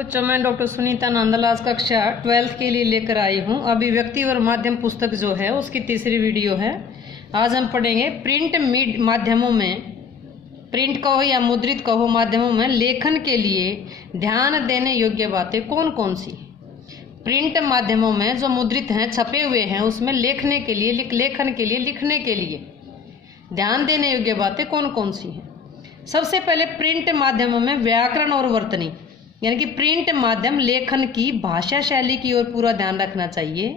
बच्चों, मैं डॉक्टर सुनीता नंदलाल कक्षा 12th के लिए लेकर आई हूँ। अभिव्यक्ति और माध्यम पुस्तक जो है उसकी तीसरी वीडियो है। आज हम पढ़ेंगे प्रिंट माध्यमों में, प्रिंट कहो या मुद्रित कहो माध्यमों में लेखन के लिए ध्यान देने योग्य बातें कौन कौन सी। प्रिंट माध्यमों में जो मुद्रित हैं, छपे हुए हैं, उसमें लेखन के लिए, लिखने के लिए ध्यान देने योग्य बातें कौन कौन सी हैं। सबसे पहले प्रिंट माध्यमों में व्याकरण और वर्तनी, यानी कि प्रिंट माध्यम लेखन की भाषा शैली की ओर पूरा ध्यान रखना चाहिए।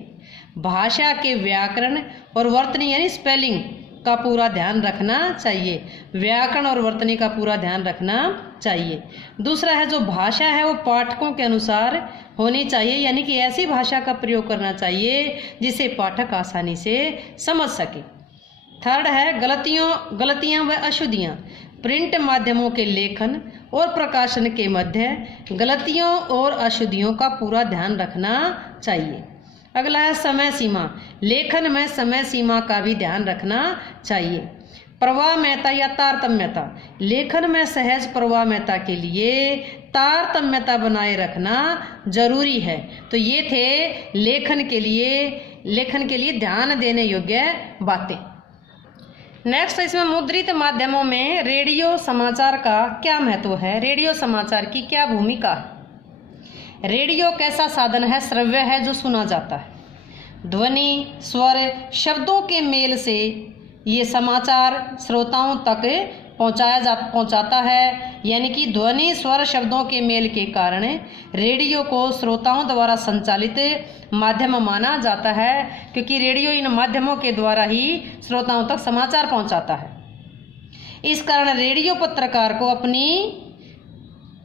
भाषा के व्याकरण और वर्तनी यानी स्पेलिंग का पूरा ध्यान रखना चाहिए। व्याकरण और वर्तनी का पूरा ध्यान रखना चाहिए। दूसरा है जो भाषा है वो पाठकों के अनुसार होनी चाहिए, यानी कि ऐसी भाषा का प्रयोग करना चाहिए जिसे पाठक आसानी से समझ सके। थर्ड है गलतियां व अशुद्धियां। प्रिंट माध्यमों के लेखन और प्रकाशन के मध्य गलतियों और अशुद्धियों का पूरा ध्यान रखना चाहिए। अगला है समय सीमा। लेखन में समय सीमा का भी ध्यान रखना चाहिए। प्रवाहमयता या तारतम्यता। लेखन में सहज प्रवाहमयता के लिए तारतम्यता बनाए रखना जरूरी है। तो ये थे लेखन के लिए ध्यान देने योग्य बातें। नेक्स्ट इसमें मुद्रित माध्यमों में रेडियो समाचार का क्या महत्व है, रेडियो समाचार की क्या भूमिका है। रेडियो कैसा साधन है? श्रव्य है, जो सुना जाता है। ध्वनि, स्वर, शब्दों के मेल से ये समाचार श्रोताओं तक पहुंचाता है, यानी कि ध्वनि, स्वर, शब्दों के मेल के कारण रेडियो को श्रोताओं द्वारा संचालित माध्यम माना जाता है, क्योंकि रेडियो इन माध्यमों के द्वारा ही श्रोताओं तक समाचार पहुंचाता है। इस कारण रेडियो पत्रकार को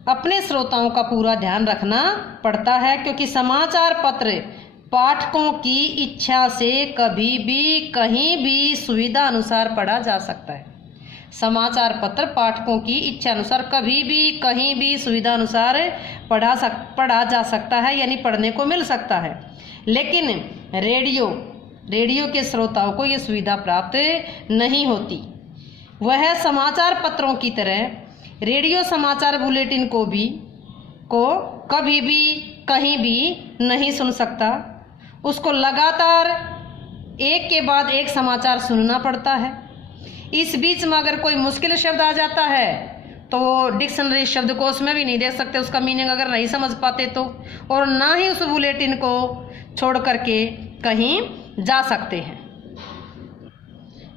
अपने श्रोताओं का पूरा ध्यान रखना पड़ता है, क्योंकि समाचार पत्र पाठकों की इच्छा से कभी भी कहीं भी सुविधा अनुसार पढ़ा जा सकता है। समाचार पत्र पाठकों की इच्छा अनुसार कभी भी कहीं भी सुविधा अनुसार पढ़ा जा सकता है, यानी पढ़ने को मिल सकता है। लेकिन रेडियो के श्रोताओं को यह सुविधा प्राप्त नहीं होती। वह समाचार पत्रों की तरह रेडियो समाचार बुलेटिन को कभी भी कहीं भी नहीं सुन सकता। उसको लगातार एक के बाद एक समाचार सुनना पड़ता है। इस बीच में अगर कोई मुश्किल शब्द आ जाता है तो डिक्शनरी शब्दकोश में भी नहीं देख सकते, उसका मीनिंग अगर नहीं समझ पाते तो, और ना ही उस बुलेटिन को छोड़ करके कहीं जा सकते हैं,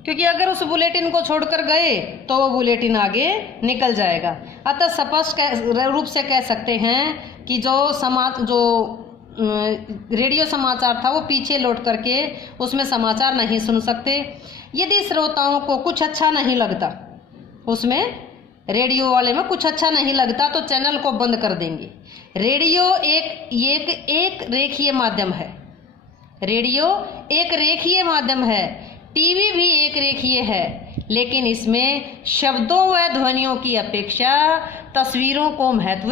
क्योंकि अगर उस बुलेटिन को छोड़कर गए तो वो बुलेटिन आगे निकल जाएगा। अतः स्पष्ट रूप से कह सकते हैं कि जो रेडियो समाचार था वो पीछे लौट करके उसमें समाचार नहीं सुन सकते। यदि श्रोताओं को कुछ अच्छा नहीं लगता, उसमें रेडियो वाले में कुछ अच्छा नहीं लगता, तो चैनल को बंद कर देंगे। रेडियो एक रेखीय माध्यम है। रेडियो एक रेखीय माध्यम है। टीवी भी एक रेखीय है, लेकिन इसमें शब्दों व ध्वनियों की अपेक्षा तस्वीरों को महत्व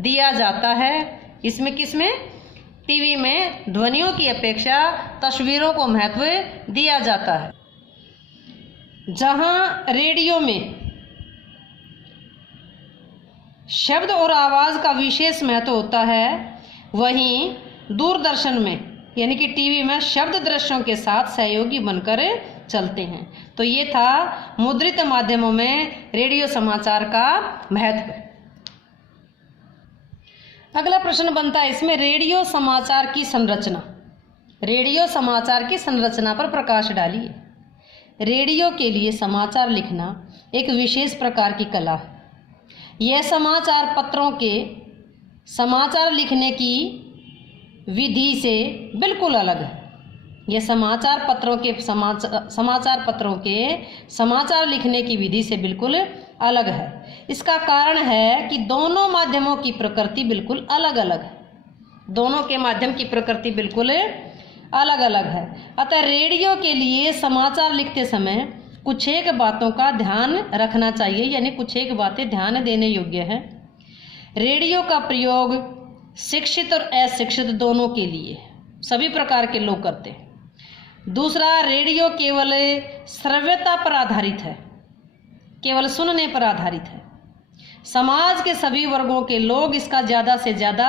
दिया जाता है। किसमें टीवी में ध्वनियों की अपेक्षा तस्वीरों को महत्व दिया जाता है। जहां रेडियो में शब्द और आवाज का विशेष महत्व होता है, वहीं दूरदर्शन में यानी कि टीवी में शब्द दृश्यों के साथ सहयोगी बनकर चलते हैं। तो ये था मुद्रित माध्यमों में रेडियो समाचार का महत्व। अगला प्रश्न बनता है इसमें रेडियो समाचार की संरचना। रेडियो समाचार की संरचना पर प्रकाश डालिए। रेडियो के लिए समाचार लिखना एक विशेष प्रकार की कला है। यह समाचार पत्रों के समाचार लिखने की विधि से बिल्कुल अलग है। यह समाचार पत्रों के समाचार लिखने की विधि से बिल्कुल अलग है। इसका कारण है कि दोनों माध्यमों की प्रकृति बिल्कुल अलग अलग है। दोनों के माध्यम की प्रकृति बिल्कुल अलग अलग है। अतः रेडियो के लिए समाचार लिखते समय कुछ एक बातों का ध्यान रखना चाहिए, यानी कुछ एक बातें ध्यान देने योग्य है। रेडियो का प्रयोग शिक्षित और अशिक्षित दोनों के लिए सभी प्रकार के लोग करते हैं। दूसरा, रेडियो केवल श्रव्यता पर आधारित है, केवल सुनने पर आधारित है। समाज के सभी वर्गों के लोग इसका ज़्यादा से ज़्यादा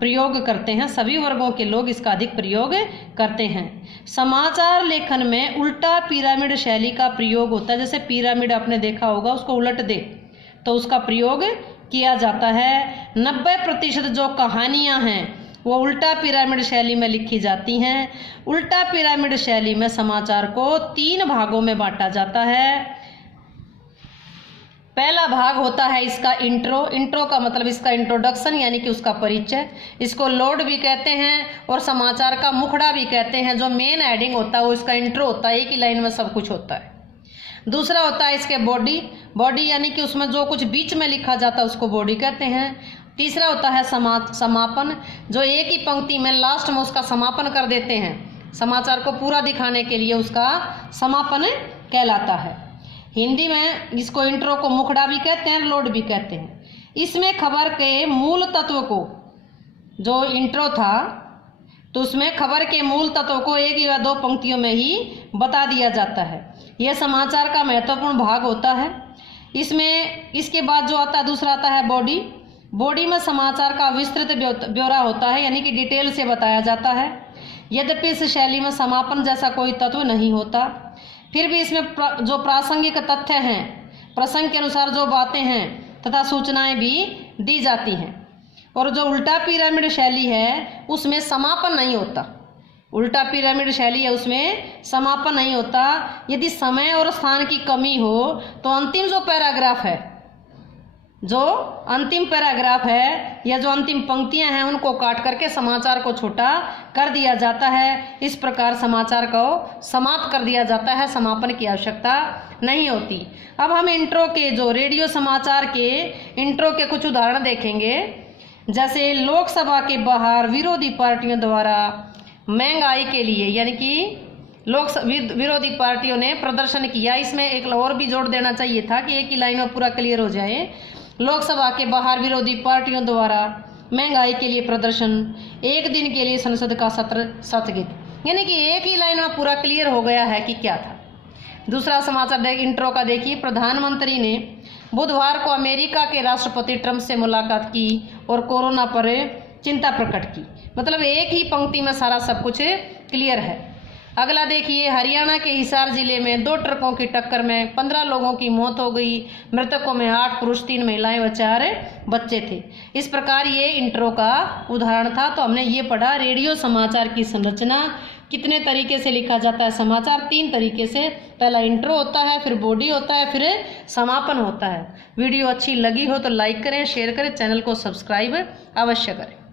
प्रयोग करते हैं, सभी वर्गों के लोग इसका अधिक प्रयोग करते हैं। समाचार लेखन में उल्टा पिरामिड शैली का प्रयोग होता है। जैसे पिरामिड आपने देखा होगा, उसको उलट दे तो उसका प्रयोग किया जाता है। 90% जो कहानियाँ हैं वो उल्टा पिरामिड शैली में लिखी जाती हैं। उल्टा पिरामिड शैली में समाचार को 3 भागों में बांटा जाता है। पहला भाग होता है इसका इंट्रो। इंट्रो का मतलब इसका इंट्रोडक्शन यानी कि उसका परिचय। इसको लोड भी कहते हैं और समाचार का मुखड़ा भी कहते हैं। जो मेन हेडिंग होता है वो इसका इंट्रो होता है, एक ही लाइन में सब कुछ होता है। दूसरा होता है इसके बॉडी। बॉडी यानी कि उसमें जो कुछ बीच में लिखा जाता है उसको बॉडी कहते हैं। तीसरा होता है समापन, जो एक ही पंक्ति में लास्ट में उसका समापन कर देते हैं, समाचार को पूरा दिखाने के लिए उसका समापन कहलाता है। हिंदी में इसको इंट्रो को मुखड़ा भी कहते हैं, लोड भी कहते हैं। इसमें खबर के मूल तत्व को, जो इंट्रो था तो उसमें खबर के मूल तत्व को 1 या 2 पंक्तियों में ही बता दिया जाता है। यह समाचार का महत्वपूर्ण भाग होता है। इसमें इसके बाद जो आता है दूसरा आता है बॉडी। बॉडी में समाचार का विस्तृत ब्यौरा होता है, यानी कि डिटेल से बताया जाता है। यद्यपि इस शैली में समापन जैसा कोई तत्व नहीं होता, फिर भी इसमें जो प्रासंगिक तथ्य हैं, प्रसंग के अनुसार जो बातें हैं तथा सूचनाएं भी दी जाती हैं। और जो उल्टा पिरामिड शैली है उसमें समापन नहीं होता। उल्टा पिरामिड शैली है उसमें समापन नहीं होता। यदि समय और स्थान की कमी हो तो अंतिम जो पैराग्राफ है, जो अंतिम पैराग्राफ है या जो अंतिम पंक्तियां हैं उनको काट करके समाचार को छोटा कर दिया जाता है। इस प्रकार समाचार को समाप्त कर दिया जाता है, समापन की आवश्यकता नहीं होती। अब हम इंट्रो के, जो रेडियो समाचार के इंट्रो के कुछ उदाहरण देखेंगे। जैसे लोकसभा के बाहर विरोधी पार्टियों द्वारा महंगाई के लिए, यानी कि विरोधी पार्टियों ने प्रदर्शन किया। इसमें एक और भी जोड़ देना चाहिए था कि एक ही लाइन में पूरा क्लियर हो जाए। लोकसभा के बाहर विरोधी पार्टियों द्वारा महंगाई के लिए प्रदर्शन, 1 दिन के लिए संसद का सत्र स्थगित, यानी कि एक ही लाइन में पूरा क्लियर हो गया है कि क्या था। दूसरा समाचार इंट्रो का देखिए। प्रधानमंत्री ने बुधवार को अमेरिका के राष्ट्रपति ट्रंप से मुलाकात की और कोरोना पर चिंता प्रकट की। मतलब एक ही पंक्ति में सारा सब कुछ क्लियर है। अगला देखिए, हरियाणा के हिसार जिले में 2 ट्रकों की टक्कर में 15 लोगों की मौत हो गई। मृतकों में 8 पुरुष, 3 महिलाएं व 4 बच्चे थे। इस प्रकार ये इंट्रो का उदाहरण था। तो हमने ये पढ़ा रेडियो समाचार की संरचना, कितने तरीके से लिखा जाता है समाचार, 3 तरीके से। पहला इंट्रो होता है, फिर बॉडी होता है, फिर समापन होता है। वीडियो अच्छी लगी हो तो लाइक करें, शेयर करें, चैनल को सब्सक्राइब अवश्य करें।